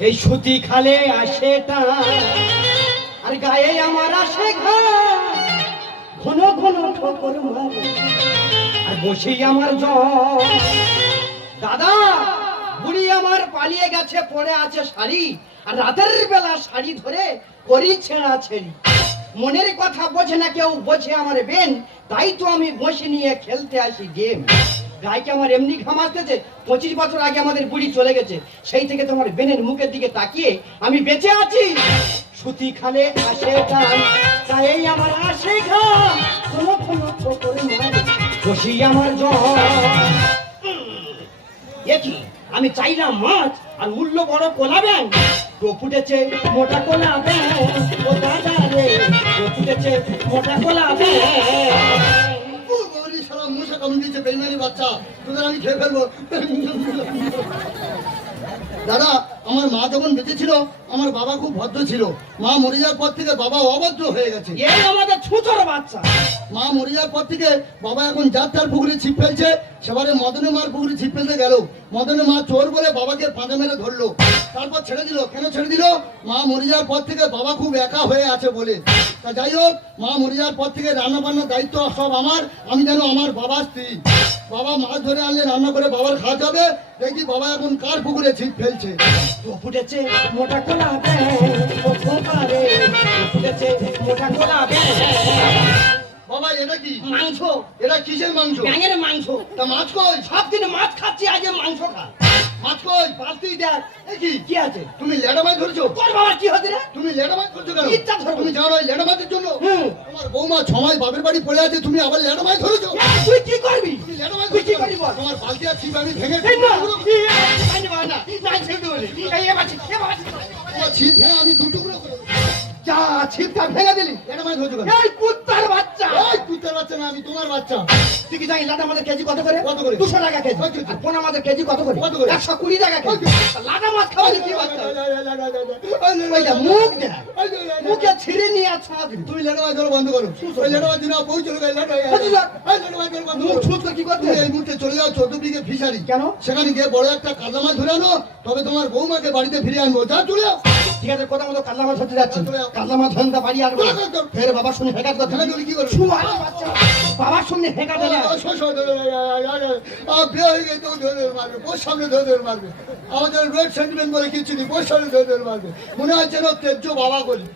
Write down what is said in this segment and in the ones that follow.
এই সুতি খালে আসে টান আর গায়ে আমার আসে ঘা ঘন ঘন ঠোকর মারে আর বসি আমার জন দাদা বুড়ি আমার পালিয়ে গেছে পড়ে আছে শাড়ি আর রাতের বেলা শাড়ি ধরে করি ছেঁড়া ছেড়ি মনের কথা বোঝে না কেউ বোঝে আমার বেন তাই তো আমি বসে নিয়ে খেলতে আসি গেম গাইকে আমার এমনি ঘামাতেছে 25 বছর আগে আমাদের বুড়ি চলে গেছে সেই থেকে তোমার বেনের মুখের দিকে তাকিয়ে আমি বেঁচে আছি সুতি খালে আসে টান তাই আমার আসে ঘাম কোনো কোনো ঠোকর মারে বসি আমার জন একই আমি চাইলাম মাছ আর মূল্য বড় কোলা ব্যাং তো ফুটেছে মোটা কোলা ব্যাং ও দাদা রে তো ফুটেছে মোটা কোলা ব্যাং মশা কামড় দিয়েছে বেইমানি বাচ্চা তোদের আমি খেয়ে ফেলবো দাদা আমার মা যখন বেঁচে ছিল আমার বাবা খুব ভদ্র ছিল মা মরে যাওয়ার পর থেকে বাবা অভদ্র হয়ে গেছে এই আমাদের ছুতর বাচ্চা মা মরে যাওয়ার পর থেকে বাবা এখন যাত্রার পুকুরে ছিপ ফেলছে সেবারে মদনে মার পুকুরে ছিপ ফেলতে গেল মদনে মা চোর বলে বাবাকে পাঁজা মেরে ধরলো তারপর ছেড়ে দিল কেন ছেড়ে দিল মা মরে যাওয়ার পর থেকে বাবা খুব একা হয়ে আছে বলে তা যাই হোক মা মরে যাওয়ার পর থেকে রান্না বান্নার দায়িত্ব সব আমার আমি যেন আমার বাবার স্ত্রী বাবা মাছ ধরে আনলে রান্না করে বাবার খাওয়া যাবে দেখি বাবা এখন কার পুকুরে ছিপ ফেলছে তো ফুটেছে মোটা কোলা ব্যাং ও ধোকা রে তো ফুটেছে মোটা কোলা ব্যাং বাবা এটা কি মাংস এটা কিসের মাংস ব্যাঙের মাংস তা মাছ কই সব দিন মাছ খাচ্ছি আজকে মাংস খা মাছ কই পালতুই দেখ কি কি আছে তুমি লেডা মাছ ধরছো তোর বাবা কি হচ্ছে রে তুমি লেডা মাছ ধরছো কেন ইচ্ছা ধরবো। তুমি জানো এই লেডা মাছের জন্য হুম। তোমার বৌমা 6 মাস বাপের বাড়ি পড়ে আছে তুমি আবার লেডা মাছ ধরেছো তুই কি করবি তুমি লেডা মাছ তুই কি ধরছো করবি বল? তোমার বালতি আর ছিপ আমি ভেঙে এই না টুকরো এই না না না ছেড়ে বলে এই এবার এ বাবা তোমার ছিপ ভেঙে আমি দু টুকরো করে দেবো। যা ছিপটা ভেঙে দিলি লেডা মাছ ধরছো কেন এই কুত্তার বাচ্চা এই কুত্তার বাচ্চা না আমি তোমার বাচ্চা তুই কি জানিস লাটা আমাদের কেজি কত করে কত করে? 200 টাকা কেজি আচ্ছা, আচ্ছা। আর পোনা আমাদের কেজি কত করে কত করে? 120 টাকা কেজি লাটা মাছ খাওয়ালে কি বাচ্চা ওইটা মুখ দেখ মুখে ছিঁড়ে নিয়ে আর ছাড়া দিবি তুমি লেডা মাছ ধরা বন্ধ করো ওই লেডা মাছ দিনা বউ চলে গেল লেডা আচ্ছা, যাক। এই লেডা মাছ ধরা বন্ধ মুখ করো ছুট করে কি করতে তুমি এই মুহূর্তে চলে যাও 14 বিঘে ফিশারি কেন? সেখানে গিয়ে বড় একটা কাতলা মাছ ধরে আনো তবে তোমার বৌমাকে বাড়িতে ফিরে আনবো যা চলে যাও ঠিক আছে কথা মতো কাতলা মাছ ধরতে যাচ্ছে চলে যাও। কাতলা মাছ ধরতে বাড়ি আসবে চলে যাও, চলে যাও। ফের বাবার সঙ্গে হেকাত করতে হেকাত করলে কি করবে? শুয়ার বাচ্চা বাবার সঙ্গে হেকাত দিলে বিয়ে হয়ে গেছে ধরে মারবে ওর সামনে ধরে মারবে আমাদের রোড সেন্টিমেন্ট বলে কিছু নেই ওর সামনে ধরে মারবে মনে হচ্ছে না তেজ্য বাবা বলি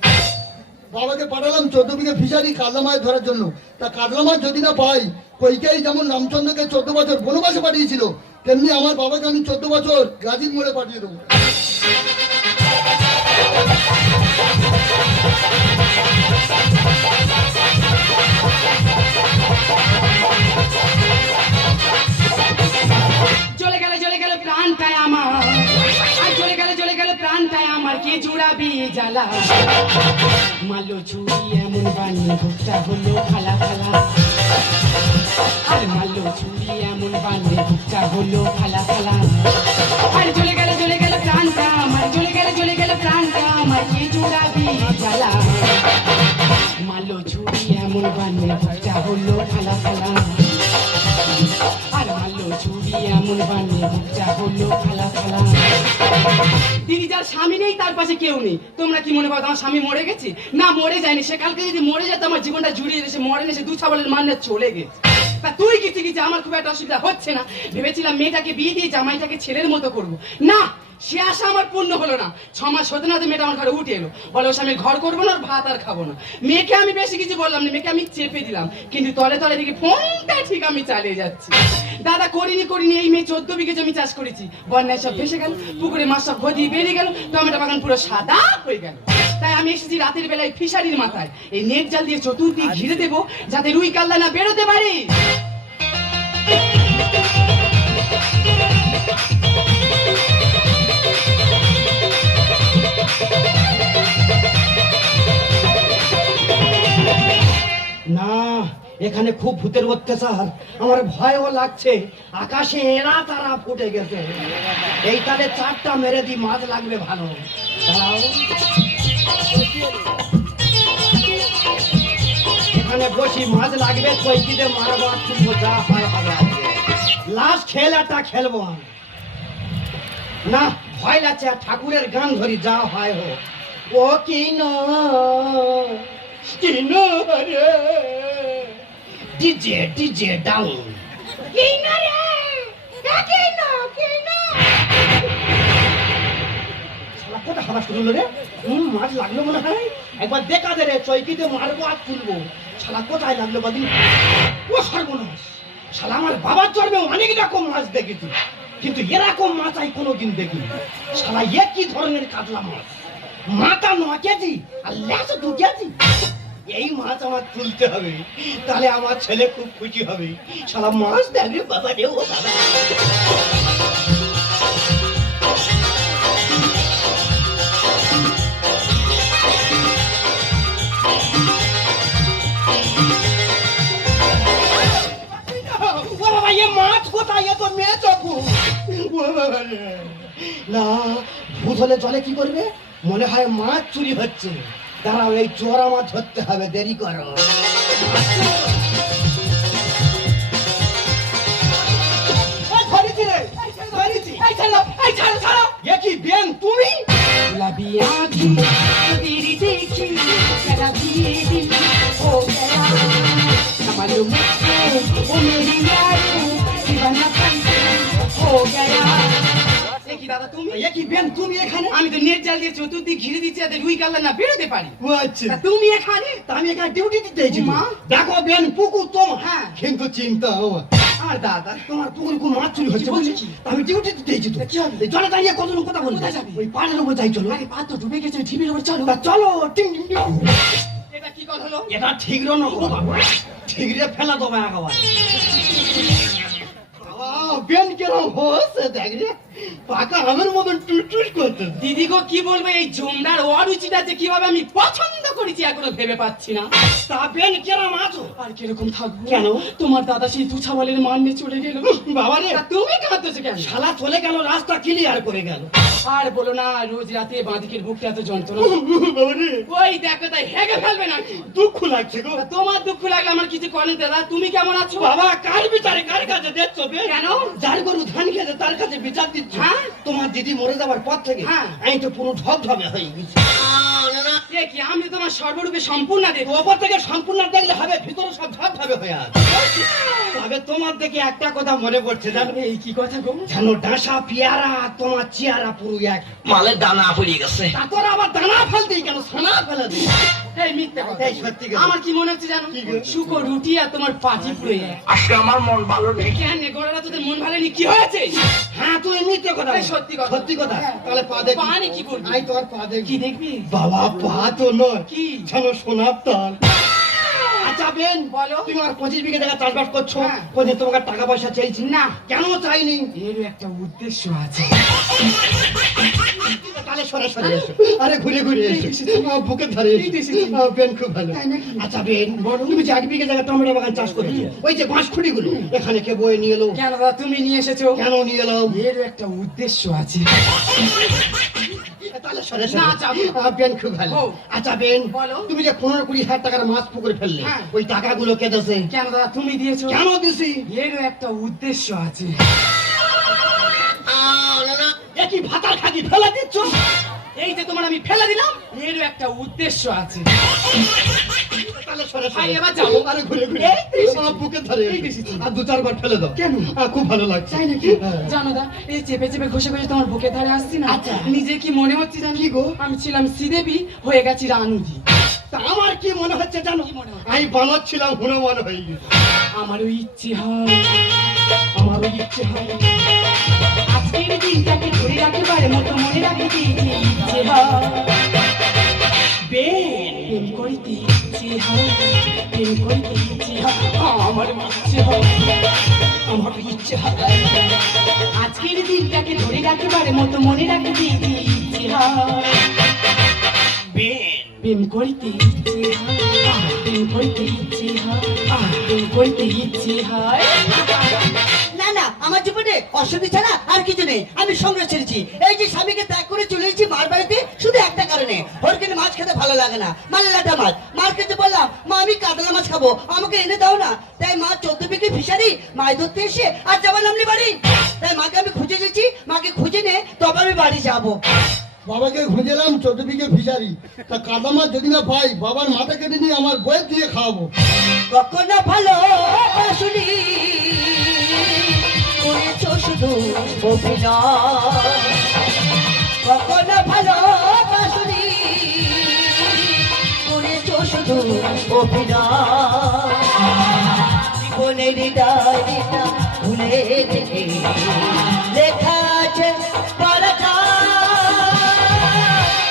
বাবাকে পাঠালাম 14 বিঘে ফিশারি কাতলা মাছ ধরার জন্য তা কাতলা মাছ যদি না পাই কইকেই যেমন রামচন্দ্রকে 14 বছর বনবাসে পাঠিয়েছিল তেমনি আমার বাবাকে আমি 14 বছর গাজীর মোড়ে পাঠিয়ে দেবো চলে গেল প্রাণটায় আমার আর চলে গেল প্রাণটায় আমার কি জুড়াবি জ্বালা মালো চুরি এমন বানিয়ে ভুকটা হলো খালা খালা আর মালো চুরি এমন বানিয়ে ভুকটা হলো খালা খালা আর চলে গেল প্রাণটা আমার চলে গেল প্রাণটা আমার কি জুড়াবি জ্বালা মালো চুরি এমন বানিয়ে ভুকটা হলো খালা খালা আর মারলো চুরি এমন বানিয়ে বুকটা হলো খালা খালা দিদি যার স্বামী নেই তার পাশে কেউ নেই তোমরা কি মনে করো আমার স্বামী মরে গেছে না মরে যায়নি সে কালকে যদি মরে যেত আমার জীবনটা জুড়িয়ে দিয়েছে মরে নেই সে দু ছাগলের মানে চলে গেছে তা তুই কিছু আমার খুব একটা অসুবিধা হচ্ছে না ভেবেছিলাম মেয়েটাকে বিয়ে দিয়ে জামাইটাকে ছেলের মতো করবো না সে আশা আমার পূর্ণ হলো না 6 মাস হতে না মেয়েটা আমার ঘরে উঠে এলো বলে ওর স্বামী ঘর করবো না আর ভাত আর খাবো না মেয়েকে আমি বেশি কিছু বললাম না মেয়েকে আমি চেপে দিলাম কিন্তু তলে তলে দেখি ফোনটা ঠিক আমি চালিয়ে যাচ্ছি দাদা করিনি এই মেয়ে 14 বিঘে জমি চাষ করেছি বন্যায় সব ভেসে গেল পুকুরে মাছ সব গদিয়ে বেরিয়ে গেল টমেটো বাগান পুরো সাদা হয়ে গেল তাই আমি এসেছি রাতের বেলায় ফিশারির মাথায় এই নেট জাল দিয়ে চতুর্দিক ঘিরে দেবো যাতে রুই কাল্লা না বেরোতে পারে না এখানে খুব ভূতের অত্যাচার আমার ভয়ও লাগছে আকাশে এরা তারা ফুটে গেছে এই তালে 4টা মেরে দি মাছ লাগবে ভালো দাঁড়াও। এখানে বসি মাছ লাগবে কইকিতে মারবো আর তুলবো যা হয় হবে লাস্ট খেলাটা খেলবো আমি। না ভয় লাগছে আর ঠাকুরের গান ধরি যা হয় হোক। ও কিন কিন রে ডিজে ডিজে ডাউন কিন রে কোথা খাবার শুরু হলো রে? মাছ লাগলো মনে হয়। একবার দেখা দে রে, চৈকিতে মারবো আর তুলবো। শালা কোথায় লাগলো বাদিন? ও সর্বনাশ! শালা আমার বাবার জন্মে অনেক রকম মাছ দেখেছি, কিন্তু এরকম মাছ আমি কোনোদিন দেখিনি। শালা এ কি ধরনের কাতলা মাছ? মাথা 9 কেজি আর ল্যাস 2 কেজি। এই মাছ আমার তুলতে হবে, তাহলে আমার ছেলে খুব খুশি হবে। শালা মাছ দেখবে বাবা রে, ও বাবা। মাছ কোথায়? এ তো মেয়ে চকু। না, ভূত হলে জলে কি করবে? মনে হয় মাছ চুরি হচ্ছে। দাঁড়াও, এই চোরা মাছ ধরতে হবে, দেরি করো। কি বেন তুমি? गुलाबी आँखें तेरी देखी मेरा दिए दिल हो गया मालूम मुझको वो मेरी यारों दीवाना हो गया। দেখি দাদা তুমি এ কি বেন তুমি এখানে? আমি তো নেট জাল দিয়ে চতুর্দিক ঘিরে দিচ্ছি যাতে রুই কাল্লা না বেরোতে পারি। ও আচ্ছা, তা তুমি এখানে? তা আমি এখানে ডিউটি দিতে এসেছি। মা? দেখো বেন, পুকুর তোমার, হ্যাঁ। কিন্তু চিন্তা আমার। আমার দাদা তোমার পুকুর কোন মাছ চুরি হচ্ছে কি বলছো বলছি। কি? আমি ডিউটি দিতে এসেছি তো। তা কি হবে? এই জলে দাঁড়িয়ে কতজন কথা বলবো? কোথায় যাবি? ওই পাড়ের উপর যাই, চলো। আরে পা তো ডুবে গেছে, ঢিবির উপর চলো। তা চলো। টিং টিং টিং। এটা কি কল হলো? এটা ঠিক রে না বাবা, ঠিক রে ফেলা দেবো একেবারে। বেন কেরম হচ্ছে দেখ রে, পাকা আমের মতন টুটুট করতে। দিদি গো কি বলবো, এই জমদার অরুচিটা যে কিভাবে আমি পছন্দ করেছি এখনো ভেবে পাচ্ছি না। তা বেন কেরম আছো? আর কিরকম থাকবো? কেন? তোমার দাদা সেই দুছাওয়ালের মান নিয়ে চলে গেল। বাবা রে, তা তুমি কাঁদতেছো কেন? শালা চলে গেল, রাস্তা ক্লিয়ার করে গেল। আর বলো না, রোজ রাতে বাঁদিকের বুকটা এত যন্ত্রণা। বাবা রে, ওই দেখো তাই হেগে ফেলবে নাকি? দুঃখ লাগছে গো। তা তোমার দুঃখ লাগলে আমার কিছু করেন দাদা। তুমি কেমন আছো? বাবা, কার বিচারে কার কাছে দিচ্ছ বেন? কেন? যার গরু ধান খেতে তার কাছে বিচার দিচ্ছ। হ্যাঁ? তোমার দিদি মরে যাওয়ার পর থেকে হ্যাঁ। আমি তো পুরো ঢপঢপে হয়ে গেছি। এ কি, আমি তো তোমার সর্বরূপে সম্পূর্ণ দেখো। ওপর থেকে সম্পূর্ণ দেখলে হবে, ভিতরে সব ঢপঢপে হয়ে আছে। তবে তোমার দেখে একটা কথা মনে পড়ছে, জানো? এই কি কথা গো? জানো, ডাঁসা পেয়ারা তোমার চেয়ারা পুরো এক। মালের দানা পড়ে গেছে। তা তোর আবার দানা ফেলতেই কেন, ছানা ফেলে দিই। এই মিথ্যে কথা। এই সত্যি কথা। আমার কি মনে হচ্ছে জানো? কি গো? শুকো রুটি আর তোমার পাটি পুড়ে যায়। আজকে আমার মন ভালো নেই। কেন গোড়াটা তোদের মন ভালো নেই, কি হয়েছে? হ্যাঁ, তুই মিথ্যে কথা এই বল। সত্যি কথা। সত্যি কথা। হ্যাঁ। তাহলে পা দেখি। পা নিয়ে কি করবি? আই তোর পা দেখি। কি দেখবি? বাবা, পা তো নয়, কি? যেন সোনার তার। আচ্ছা বেন, বলো। তুমি আমার 25 বিঘে জায়গা চাষবাস করছো, হ্যাঁ। কোনদিন তোমাকে টাকা পয়সা চাইছি? না। কেন চাইনি? এরও একটা উদ্দেশ্য আছে। তাহলে সরে সরে এসো। আরে ঘুরে ঘুরে এসো, আমার বুকের ধারে এসো। এই তো এসেছি। বেন খুব ভালো। তাই নাকি? আচ্ছা বেন, তুমি যে 1 বিঘে জায়গা টমেটো বাগান চাষ করেছো, ওই যে বাঁশ খুঁটিগুলো এখানে কে বয়ে নিয়ে এলো? কেন দাদা তুমি নিয়ে এসেছো? কেন নিয়ে এলাম? এরও একটা উদ্দেশ্য আছে। তাহলে সরে না, সরে। যাবো। বেন খুব ভালো। ও। আচ্ছা বেন, বলো। তুমি যে 15-20 হাজার টাকার মাছ পুকুরে ফেললে, হ্যাঁ। ওই টাকাগুলো কে দেছে? কেন দাদা তুমি দিয়েছো? কেন দিছি? এরও একটা উদ্দেশ্য আছে। একই ভাতার খাকি ফেলা দিচ্ছ? এই যে তোমার আমি ফেলে দিলাম, এরও একটা উদ্দেশ্য আছে। তাহলে সরে ভাই, সরে। এবার যাবো। আরে ঘুরে ঘুরে এই তো এসেছি। আমার বুকের ধারে এই তো এসো। এসেছি। আর 2-4 বার ফেলে দাও। কেন? খুব ভালো লাগছে। তাই নাকি? হ্যাঁ। জানো দা, এই চেপে চেপে ঘষে ঘষে তোমার বুকের ধারে আসছি না, আচ্ছা। নিজে কি মনে হচ্ছে জানো? কি গো? আমি ছিলাম শ্রীদেবী, হয়ে গেছি রানুদি। তা আমার কি মনে হচ্ছে জানো? কি মনে হচ্ছে? আমি বানাচ্ছিলাম হনুমান হয়ে গেছি। আমারও ইচ্ছে হয়, আমারও ইচ্ছে হয় আজকের দিনটাকে ধরে রাখবার মতো মনে রাখতে ইচ্ছে হয়। প্রেম করিতে ইচ্ছে হয়, প্রেম করিতে ইচ্ছে হয়, আমার ইচ্ছে হয়, আমার ইচ্ছে হয় আজকের দিনটাকে ধরে রাখবার মতো মনে রাখতে ইচ্ছে হয়। প্রেম করিতে ইচ্ছে হয়, প্রেম করিতে ইচ্ছে হয়, প্রেম করিতে ইচ্ছে হয়। না না, আমার জীবনে অসুবিধা ছাড়া আর কিছু নেই। আমি সংগ্রহ ছেড়েছি। এই যে স্বামীকে ত্যাগ করে চলে এসেছি মার বাড়িতে, শুধু একটা কারণে, ওর কিন্তু মাছ খেতে ভালো লাগে না, মালালাটা মাছ। মার কাছে বললাম, মা আমি কাতলা মাছ খাবো, আমাকে এনে দাও না। তাই মা 14 বিঘে ফিশারি মাছ ধরতে এসে আর যাবার নামনি বাড়ি। তাই মাকে আমি খুঁজে গেছি, মাকে খুঁজে নে তবে আমি বাড়ি যাব। যাব। বাবাকে খুঁজেলাম 14 বিঘে ফিশারি, তা কাদা মাছ যদি না পাই বাবার মাথা কেটে নিয়ে আমার বইয়ের দিয়ে খাওয়াবো। কখনো ভালো বাসুনি করেছো শুধু অভিনয়, কখনো ভালো বাসুনি করেছো শুধু অভিনয়, জীবনের ডায়েরিটা ভুলে যেতে লেখা আছে পড়াটা।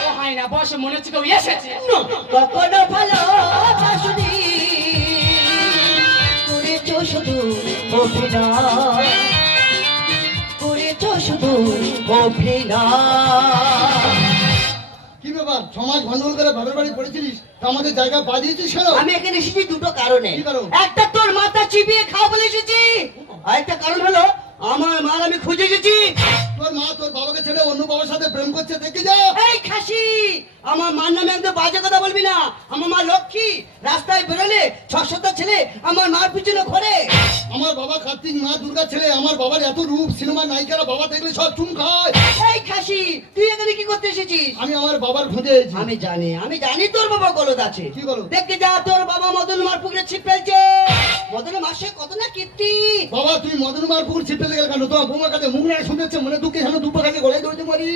ও হয় না, বসে মনে হচ্ছে কেউ এসেছে। কখনো ভালো বাসুনি করেছো শুধু অভিনয়, করেছো শুধু অভিনয়। কি ব্যাপার, সমাজ গন্ডগোল করে বাবার বাড়ি পড়েছিলিস, তা আমাদের জায়গা বাজিয়েছিস কেন? আমি এখানে এসেছি দুটো কারণে। কি কারণ? একটা তোর মাথা চিবিয়ে খাও বলে এসেছি, আর একটা কারণ হলো আমার মাল আমি খুঁজে এসেছি। তোর মা তোর বাবাকে ছেড়ে অন্য বাবার সাথে প্রেম করছে, দেখে যা। এই খাসি, আমার মার নামে একদম বাজে কথা বলবি না। আমার মা লক্ষ্মী, রাস্তায় বেরোলে 600টা ছেলে আমার মার পিছনে ঘোরে। আমার বাবা কার্তিক, মা দুর্গা ছেলে। আমার বাবার এত রূপ, সিনেমার নায়িকারা বাবা দেখলে সব চুম খায়। এই খাসি, তুই এখানে কি করতে এসেছিস? আমি আমার বাবার খুঁজে এসেছি। আমি জানি তোর বাবা গলদ আছে। কি গলদ? দেখতে যা, তোর বাবা মদন মার পুকুরে ছিপ ফেলছে। মদন মাসে কত না কীর্তি। বাবা তুই মদন মার পুকুর ছিপে গেল কেন? তোমার বৌমার কাছে মুখ নেয় শুনতেছে, মনে দুঃখে যেন দুপা কাছে গলায় ধরতে পারি।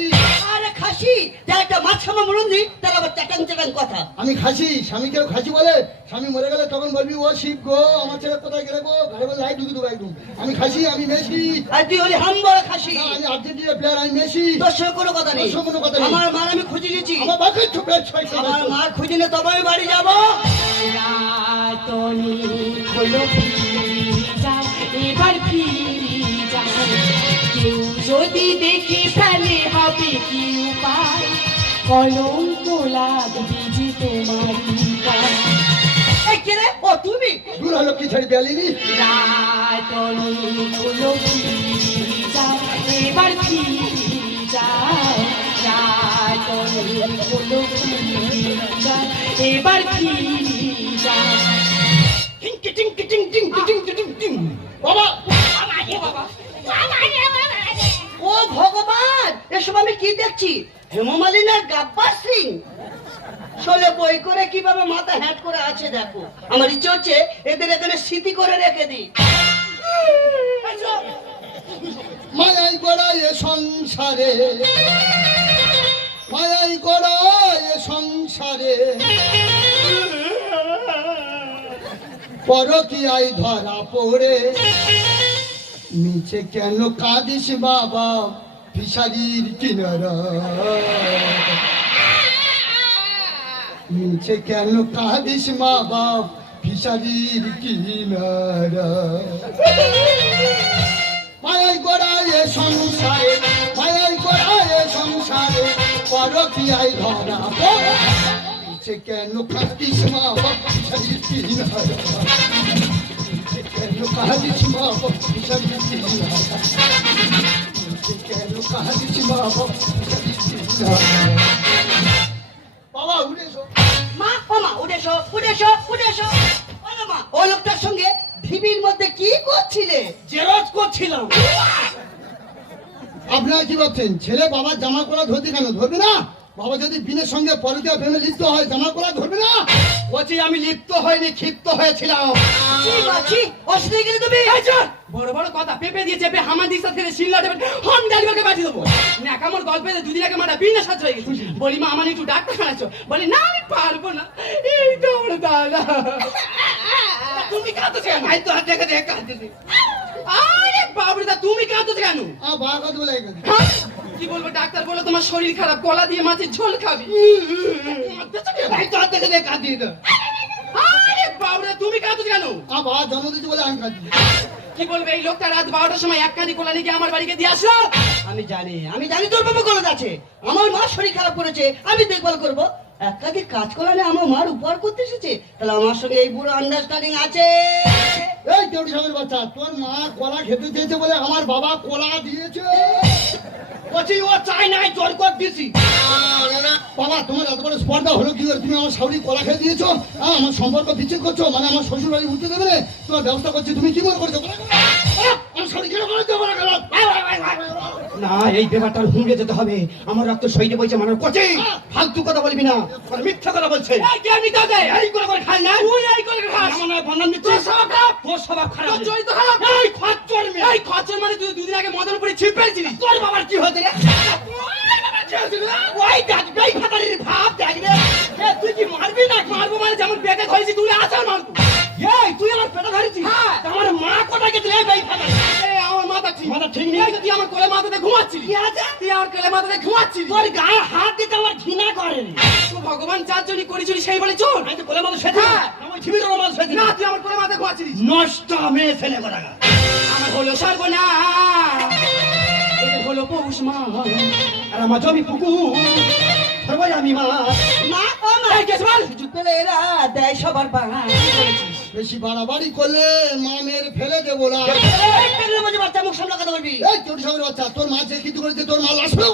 আরে খাসি, যার একটা মাছ খামা মরন্দি, তার আবার চাটাং চাটাং কথা। আমি খাসি, স্বামীকেও খাসি বলে। স্বামী মরে গেলে তখন বলবি ও শিব গো, আমার ছেলে কোথায় গেলে গো, ঘরে বলে লাইট ঢুকে দেবো একদম। আমি খাসি, আমি মেসি। আর তুই হলি হাম্বড়া খাসি। না, আমি আর্জেন্টিনা প্লেয়ার, আমি মেসি। তোর সঙ্গে কোনো কথা নেই। তোর সঙ্গে কোনো কথা নেই। আমার মার আমি খুঁজে গেছি। আমার বাপের ছোপের ছয় আমার মার খুঁজে নিয়ে তবে আমি বাড়ি যাবো। রাতনি হলো ফিরে যাও, এবার ফিরে যাও। কেউ যদি দেখে ফেলে হবে কি উপায়, কলঙ্ক লাগবে যে তোমারই গায়ে। এই কে রে? ও তুমি? দূর হলো কি ছেড়ে বেলিনি। রাতনি হলো ফিরে যাও, এবার ফিরে যাও। রাতনি হলো ফিরে যাও, এবার ফিরে যাও। টিং টিং টিং টিং টিং টিং টিং টিং। বাবা ও ভগবান, এসব আমি কি দেখছি? হেমমালিনী আর গাব্বার সিং শোলে বই করে কিভাবে মাথা হ্যাট করে আছে দেখো। আমার ইচ্ছে হচ্ছে এদের এখানে স্মৃতি করে রেখে দিই। মায়াই গড়ায় সংসারে, মায়াই গড়ায় সংসারে, পরকীয়ায় ধরা পড়ে। নিচে কেন কাঁদিস বাবা ফিশারির কিনারা, নিচে কেন কাঁদিস মা বাপ ফিশারির কিনারা। মায়াই গড়ায় সংসারে, মায়াই গড়ায় সংসারে, পরকীয়ায় ধরা পড়ে। নিচে কেন কাঁদিস মা বাপ ফিশারির কিনারা, নিচে কেন কাঁদিস মা বাপ ফিশারির কিনারা, নিচে কেন কাঁদিস মা বাপ ফিশারির কিনারা। বাবা উঠে এসো। মা, ও মা, উঠে এসো, উঠে এসো, উঠে এসো। বলো মা, ও লোকটার সঙ্গে ঢিবির মধ্যে কি করছিলে? জেরক্স করছিলাম। আপনারা কি ভাবছেন ছেলে বাবার জামা করা ধরতে কেন ধরবে না? বাবা যদি বিনের সঙ্গে পরকীয়া প্রেমে লিপ্ত হয় জামা করা ধরবে না? বলছি আমি লিপ্ত হয়নি, ক্ষিপ্ত হয়েছিলাম। কি বাছি, অসুবিধা গেলে তুমি? বড় বড় কথা পেপে দিয়ে চেপে হামা দিশা থেকে শিল্লা দেবেন, হন ড্রাইভারকে বাঁচিয়ে দেবো। ন্যাকামোর গল্পে দুদিন আগে মাটা বিনা সাজ হয়ে গেছে। বলি মা আমার একটু ডাক্তার খানাচ্ছ, বলি না আমি পারবো না, এই তো আমার দাদা। তুমি কাঁদছো কেন? ভাই তো হাত দেখে দেখে কাঁদতেছি। আরে বাবরে দা, তুমি কাঁদছো কেন? বাবা কথা বলে গেছে। হ্যাঁ? কি বলবো, ডাক্তার বলো তোমার শরীর খারাপ, কলা দিয়ে মাছের ঝোল খাবি। ভাই তো হাত দেখে দেখে কাঁদিয়ে দাও। আরে বাবরে দা, তুমি কাঁদছো কেন? বাবা জন্ম দিতে বলে আমি কাঁদি। কি বলবে, এই লোকটা রাত 12টার সময় এক কাঁদি কোলা নিয়ে গিয়ে আমার বাড়িকে দিয়ে আসলো। আমি জানি তোর বাবা গলদ আছে। আমার মা শরীর খারাপ করেছে, আমি দেখভাল করবো। একাধিক কাজ করালে আমার মার উপহার করতে এসেছে, তাহলে আমার সঙ্গে এই বুড়ো আন্ডারস্ট্যান্ডিং আছে। এই দেউড়ি সাহেবের বাচ্চা, তোর মা কলা খেতে চেয়েছে বলে আমার বাবা কলা দিয়েছে। বলছি ও চাই নাই, জোর করে দিছি। বাবা তোমার এত বড় স্পর্ধা হলো কি করে? তুমি আমার শাশুড়ি কলা খেয়ে দিয়েছো, হ্যাঁ আমার সম্পর্ক বিচ্ছেদ করছো, মানে আমার শ্বশুর বাড়ি উঠতে দেবে না, তোমার ব্যবস্থা করছি। তুমি কি মনে করছো? আমার শাশুড়ি কেন করে দেবো না? না, এই ব্যাপারটার হুমড়ে যেতে হবে। আমার রক্ত শরীরে বইছে মানুষ কচি। ফালতু কথা বলবি না, ওরা মিথ্যা কথা বলছে। এই কে আমি তোকে এই করে করে খাই না, তুই এই করে খাস আমার নয় বন্ধান দিচ্ছিস। তোর স্বভাব খারাপ। তোর স্বভাব খারাপ। তোর চরিত্র খারাপ। এই খচ্চর মেয়ে। এই খচ্চর মানে তুই দুদিন আগে মদন উপরে ছিপ ফেলছিলি। তোর বাবার কি হয়েছে রে? ওই দেখ, এই ফাটারির ভাব দেখ রে। এ, তুই কি মারবি না? মারবো মানে যেমন পেটে ধরেছি তুই আছাড় মারবো। এই তুই আমার পেটে ধরেছিস? হ্যাঁ। তা আমার মা কোথায় গেছে রে? এই ফাটারি। এই আমার মাথা ঠিক মাথা ঠিক নেই। এই যে তুই আমার কোলে মাথাতে ঘুমাচ্ছিলি। কি আছে? তুই আমার কোলে মাথাতে ঘুমাচ্ছিলি। তোর গায়ে হাত দিতে আমার ঘৃণা করে। তো ভগবান যার জন্য করেছিলি সেই বলে চোর। আমি তো কোলে মাথা সেছি। হ্যাঁ। আমি ঝিমির মাথা সেছি না না। তুই আমার কোলে মাথায় ঘুমাচ্ছিলিস। নষ্ট মেয়ে ছেলে কোথাকা। আমার হলো সর্বনাশ, এদের হলো পৌষ মাস। আর আমার জমি পুকুর, ধরবই আমি মাছ। মা ও মা, এই কেস বল। সুযোগ পেলে এরা দেয় সবার বাস। বেশি বাড়াবাড়ি করলে মা মেয়ের ফেলে দেবো না। এই পেলের মধ্যে বাচ্চা মুখ সামনে কথা বলবি। এই তোর সঙ্গে বাচ্চা, তোর মা যে কিন্তু করেছে তোর মা আসলো।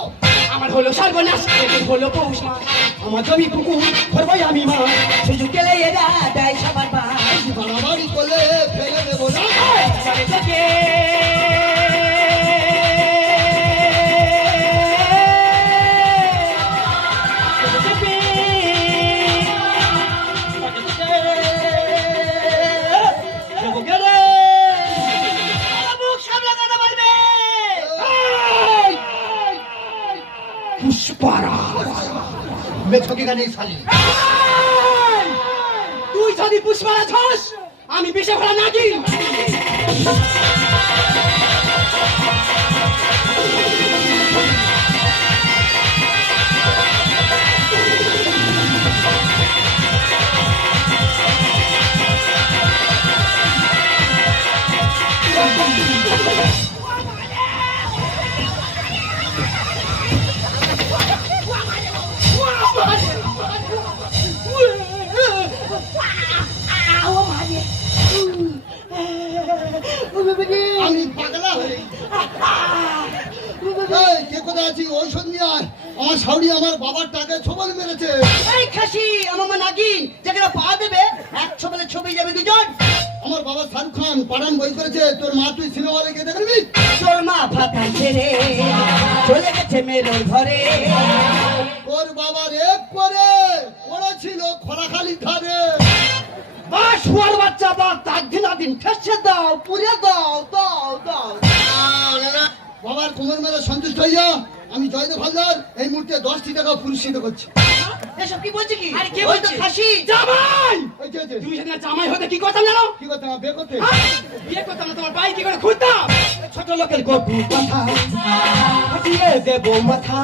আমার হলো সর্বনাশ, এদের হলো পৌষ মাস। আমার জমি পুকুর, ধরবই আমি মাছ। সুযোগ পেলে এরা দেয় সবার বাস। বেশি বাড়াবাড়ি করলে ফেলে দেবো না। চলে তোকে মুখ সামনে কথা বলবে। পুষ্পারা মেছকে গানে শালি। তুই যদি পুষ্পারাজ হস, আমি বিষে ভরা নাগিন। আমি পাগলা হয়ে এই কে কোথায় আছি? ঔষধ নিয়ে আয়। আমার শাউরি আমার বাবার টাকে ছবল মেরেছে। এই খাসি আমার মা নাগিন, যেখানে পা দেবে এক ছবলে ছবি যাবে দুজন। আমার বাবা শাহরুখ খান পাঠান বই করেছে, তোর মা তুই সিনেমা হলে গিয়ে দেখবি। তোর মা ফাটা ছেড়ে চলে গেছে মেরোর ঘরে। তোর বাবা রেপ করে পড়েছিল খোলাখালি ধারে। বা শুয়ার বাচ্চা বা তার দিন ঠেসে দাও, পুড়ে দাও, দাও দাও। বাবার কোমর মেলে সন্তুষ্ট হইয়া আমি জয়দেব হালদার এই মুহূর্তে 10টি টাকা পুরস্কৃত করছি। এসব কি বলছে কি? আরে কে ওই তো বলছে? খাসি। জামাই, এই যে, তুমি সেদিন জামাই হতে কি করতাম জানো? কি কথা বে করতে? বিয়ে করতাম না, তোমার ভাই কি করে ঘুরতাম। ছোট লোকের গপু কথা, ফাটিয়ে দেবো মাথা।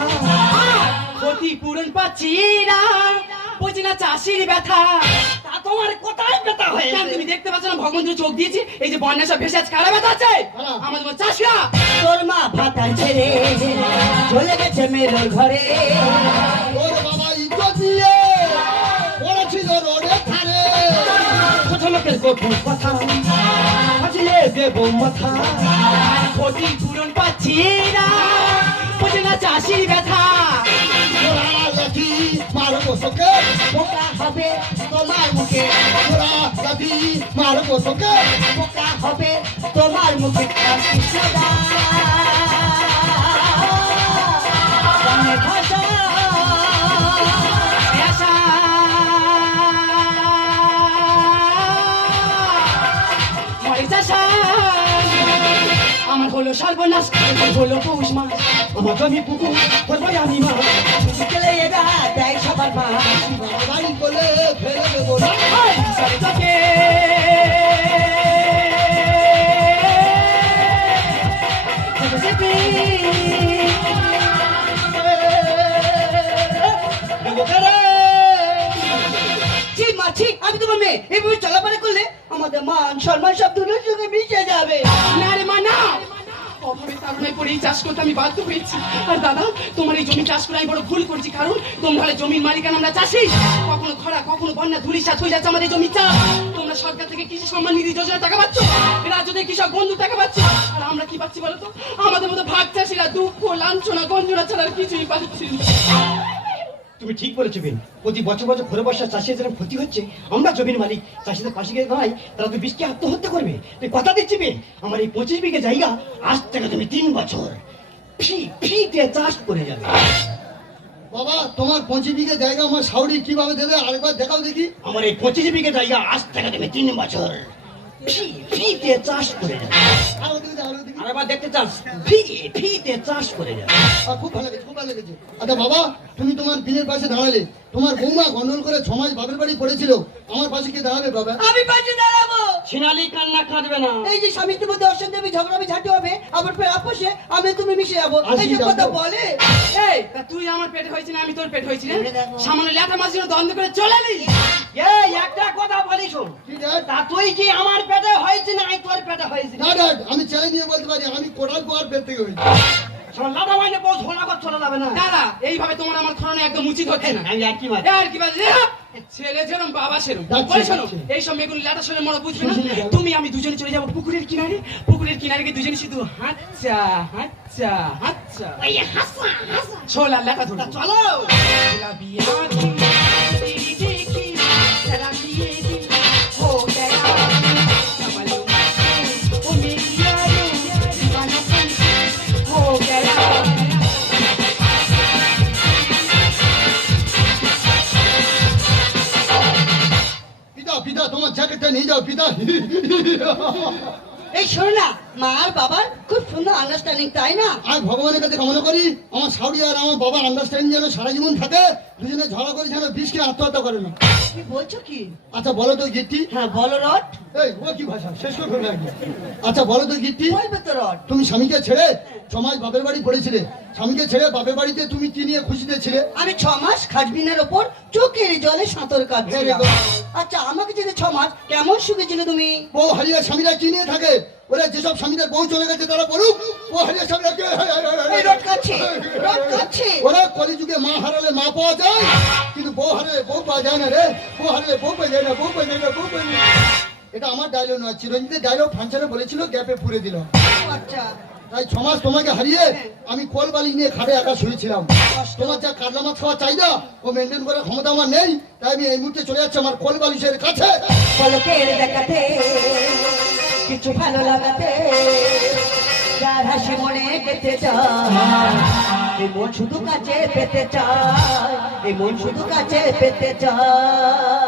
ক্ষতিপূরণ পাচ্ছি না, বুঝি না চাষির ব্যথা। তা তোমার কোথায় ব্যথা হয়ে কেন তুমি দেখতে পাচ্ছ না ভগবান তুমি চোখ দিয়েছি, এই যে বন্যা সব ভেসে আছে, কারা ব্যথা আছে? কারা? আমাদের মতো চাষিরা। তোর মা ফাটা ছেড়ে চলে গেছে মেরোর ঘরে। তোর বাবা ইজ্জত দিয়ে পড়েছিল রোডে ধারে। ছোট লোকের গপু কথা, ফাটিয়ে দেবো মাথা। ক্ষতিপূরণ পাচ্ছি না, বুঝি না চাষির ব্যথা। তোরা লাঠি মারবো তোকে, পোকা হবে তোমার মুখে, তোরা লাঠি মারবো তোকে। পোকা হবে তোমার মুখে। কৃষ্ণদা গানে ভাষা আশা মরে চাষা। আমার হলো সর্বনাশ, আমার হলো পৌষ মাস। আমার জমি পুকুর, ধরবই আমি মাছ। গেলে এরা দেয় সবার বাস। বাড়ি করলে ফেলে দেবো না। চলে তোকে ছি মা ছি, আমি তোমার মেয়ে, এইভাবে চলাফেরা করলে আমাদের মান সম্মান সব দুটোর সঙ্গে মিশে যাবে। না রে মা না, অভাবে তাড়নায় পড়ে এই চাষ করতে আমি বাধ্য হয়েছি। আর দাদা, তোমার এই জমি চাষ করে আমি বড় ভুল করছি, কারণ তোমরা হলে জমির মালিকানা, আমরা চাষি। কখনো খরা, কখনো বন্যা, ধূলিসাৎ হয়ে যাচ্ছে আমাদের জমি চাষ। তোমরা সরকার থেকে কৃষি সম্মান নিধি যোজনা টাকা পাচ্ছ, রাজ্য থেকে কৃষক বন্ধু টাকা পাচ্ছ, আর আমরা কি পাচ্ছি বলতো? আমাদের মতো ভাগ চাষিরা দুঃখ, লাঞ্ছনা, গঞ্জনা ছাড়া আর কিছুই পাচ্ছি না। তুমি ঠিক বলেছো বেন, প্রতি বছর বছর ঘরে বসা চাষির যেন ক্ষতি হচ্ছে, আমরা জমির মালিক চাষিদের পাশে গিয়ে দাঁড়াই, তারা তো বৃষ্টি আত্মহত্যা করবে। তুই কথা দিচ্ছি বেন, আমার এই 25 বিঘে জায়গা আজ থেকে তুমি 3 বছর ফ্রিতে চাষ করে যাবে। বাবা তোমার 25 বিঘে জায়গা আমার শাওরি কিভাবে দেবে আরেকবার দেখাও দেখি। আমার এই 25 বিঘে জায়গা আজ থেকে দেবে 3 বছর, ফ্রিতে চাষ করে যাবে। আরো দেখি আরো দেখি। আরেকবার দেখতে চাস? ফ্রিতে চাষ করে যাবে। খুব ভালো লেগেছে, খুব ভালো লেগেছে। আচ্ছা বাবা, তুমি তোমার দিনের পাশে দাঁড়ালে, তোমার বৌমা গন্ডগোল করে 6 মাস বাপের বাড়ি পড়েছিল, আমার পাশে কে দাঁড়াবে বাবা? আমি পাশে দাঁড়াবো। সিনালি কান্না কাঁদবে না। এই যে স্বামী স্ত্রীর মধ্যে অশান্তি হবে, ঝগড়াবি ঝাঁটি হবে, আবার ফের আপোষে আমি তুমি মিশে যাবো, এই যে কথা বলে। এই তা তুই আমার পেটে হয়েছি না আমি তোর পেট হয়েছি না? এবারে দেখো। সামান্য ল্যাটা মাছ জন্য দ্বন্দ্ব করে চলে এলি। এই একটা কথা বলি শোন, কি ড্যাড? তা তুই কি আমার পেটে হয়েছে না আমি তোর পেটে হয়েছি? না ড্যাড, আমি চ্যালেঞ্জ নিয়ে বলতে পারি আমি কোটাল পাওয়ার পেট থেকে হয়েছি। লাদা মাইনে বউ ঝোলা কর চলে যাবে না। দাদা এইভাবে তোমার আমার খরণে একদম উচিত হচ্ছে না। আমি আর কি মার আর কি বলছিস? ছেলে যেরম বাবা সেরম। যাচ্ছে, বলে শোনো, যাচ্ছে। এই সব মেয়েগুলো ল্যাটা শুনে মনে বুঝবে না। শুনে যাও। তুমি আমি দুজনে চলে যাবো পুকুরের কিনারে। পুকুরের কিনারে গিয়ে দুজনে শুধু হাঁচা হাঁচা হাঁচা ছোলা লেখা ধরো। চলো। गुलाबी आँखें तेरी देखी जरा ये दिल हो गया कमलों में वो मेरी यारों दीवानापन हो गया। পিতা পিতা তোমার জ্যাকেটটা নিয়ে যাও পিতা। এই শোনো না, মা আর বাবার খুব সুন্দর আন্ডারস্ট্যান্ডিং, তাই না? আমি ভগবানের কাছে কামনা করি আমার শাওরি আর আমার বাবা আন্ডারস্ট্যান্ডিং যেন সারা জীবন থাকে, দুজনে ঝগড়া করে যেন বিষ খেয়ে আত্মহত্যা করে না। কি বলছো কি? আচ্ছা বলো তো গিট্টি। হ্যাঁ বলো রড। এই ও কি ভাষা শেষ করে ফেলবে একদম। আচ্ছা বলো তো গিট্টি, বলবে তো রড। তুমি স্বামীকে ছেড়ে 6 মাস বাপের বাড়ি পড়েছিলে, স্বামীকে ছেড়ে বাপের বাড়িতে তুমি কি নিয়ে খুশিতে ছিলে? আমি 6 মাস খাজবিনের ওপর চোখের জলে সাঁতার কাটছিলাম। Very good. আচ্ছা আমাকে যদি 6 মাস কেমন সুখে ছিল তুমি? বউ হারিয়ে স্বামীরা কি নিয়ে থাকে? ওরা যেসব স্বামীদের বউ চলে গেছে তারা বলুক বউ হারিয়ে স্বামীরা কে? এই রড কাটছে, রড কাটছে। ওরা কলিযুগে মা হারালে মা পাওয়া যায়, কিন্তু বউ হারালে বউ পাওয়া যায় না রে। বউ হারালে বউ পাওয়া যায় না, বউ পাওয়া যায় না, বউ পাওয়া যায় না। এটা আমার ডায়লগ নয়, চিরঞ্জিতের ডায়লগ ফাংশনে বলেছিল, গ্যাপে পুরে দিলাম। আচ্ছা তাই 6 মাস তোমাকে হারিয়ে আমি কোল বালিশ নিয়ে খাটে একা শুয়েছিলাম। তোমার যা কাতলা মাছ খাওয়ার চাহিদা ও মেনটেন করার ক্ষমতা আমার নেই, তাই আমি এই মুহূর্তে চলে যাচ্ছি আমার কোল বালিশের কাছে। পলকের দেখাতে কিছু ভালো লাগাতে যার হাসি মনে গেতে চায়, এই মন শুধু কাছে পেতে চায়, এই মন শুধু কাছে পেতে চায়।